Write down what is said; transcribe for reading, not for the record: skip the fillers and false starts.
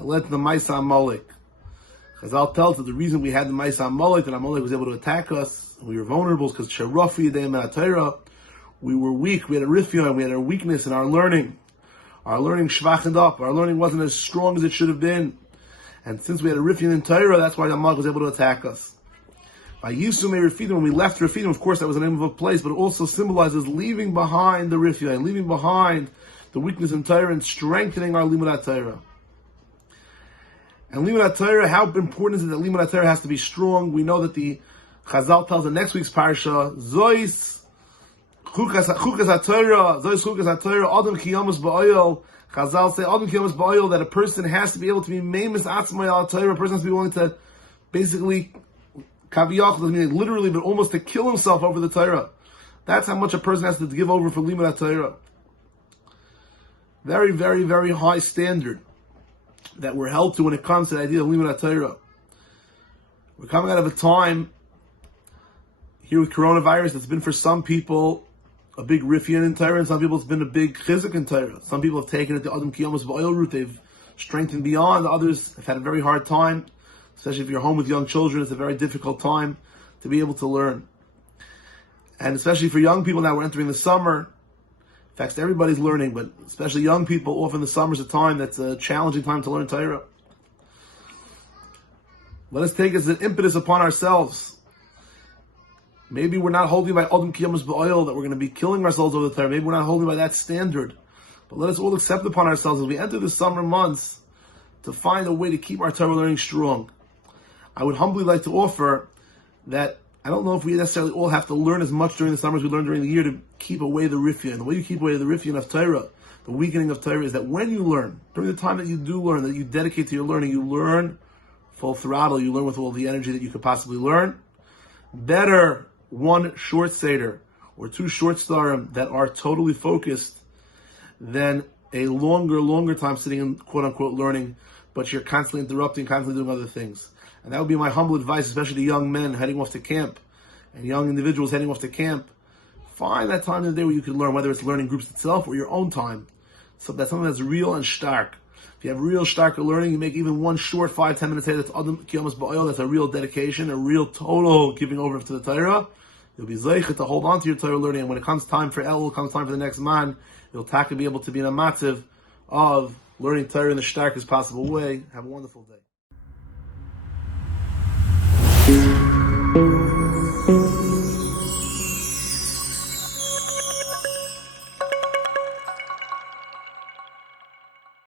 that led to the Maisa Amalek. Chazal tells that the reason we had the Maisa Amalek, that Amalek was able to attack us, and we were vulnerable, because Sharafi Limmud Hatorah, we were weak, we had a Refua, we had a weakness in our learning. Our learning shvachened up, our learning wasn't as strong as it should have been. And since we had a Refua in Torah, that's why Amalek was able to attack us. By Yisroel Refidim, when we left Refidim, of course that was the name of a place, but it also symbolizes leaving behind the Refua, and leaving behind the weakness in Torah and strengthening our Limmud Hatorah. And Limmud Hatorah, how important is it that Limmud Hatorah has to be strong? We know that the Chazal tells in next week's parsha, Zois Chukas HaTorah, Zois Chukas HaTorah, Adam Kiyamus Ba'oil. Chazal say, Adam Kiyamus Ba'oil, that a person has to be able to be Meimus Atzmai Al Torah, a person has to be willing to basically, Kaviyach, doesn't mean literally, but almost to kill himself over the Torah. That's how much a person has to give over for Limmud Hatorah. Very, very, very high standard that we're held to when it comes to the idea of Limmud Hatorah. We're coming out of a time here with coronavirus that's been for some people a big Refua in Torah, and some people it's been a big Chizuk in Torah. Some people have taken it the Adam Kiyamus Ba'oil route, they've strengthened beyond. Others have had a very hard time, especially if you're home with young children. It's a very difficult time to be able to learn. And especially for young people now, we're entering the summer. In fact, everybody's learning, but especially young people, often the summer's a time that's a challenging time to learn Torah. Let us take as an impetus upon ourselves. Maybe we're not holding by Adam Kiyamus Ba'oil, that we're going to be killing ourselves over the Torah. Maybe we're not holding by that standard. But let us all accept upon ourselves as we enter the summer months to find a way to keep our Torah learning strong. I would humbly like to offer that I don't know if we necessarily all have to learn as much during the summer as we learn during the year to keep away the Refua. And the way you keep away the Refua of Torah, the weakening of Torah, is that when you learn, during the time that you do learn, that you dedicate to your learning, you learn full throttle, you learn with all the energy that you could possibly learn. Better one short Seder or two short Starim that are totally focused than a longer time sitting and quote-unquote learning, but you're constantly interrupting, constantly doing other things. And that would be my humble advice, especially to young men heading off to camp and young individuals heading off to camp. Find that time in the day where you can learn, whether it's learning groups itself or your own time. So that's something that's real and stark. If you have real stark learning, you make even one short 5-10 minutes day that's Adam Kiyamus Ba'oil, that's a real dedication, a real total giving over to the Torah. You'll be Zechus to hold on to your Torah learning, and when it comes time for Elul, comes time for the next man, you'll be able to be in a matziv of learning Torah in the starkest possible way. Have a wonderful day.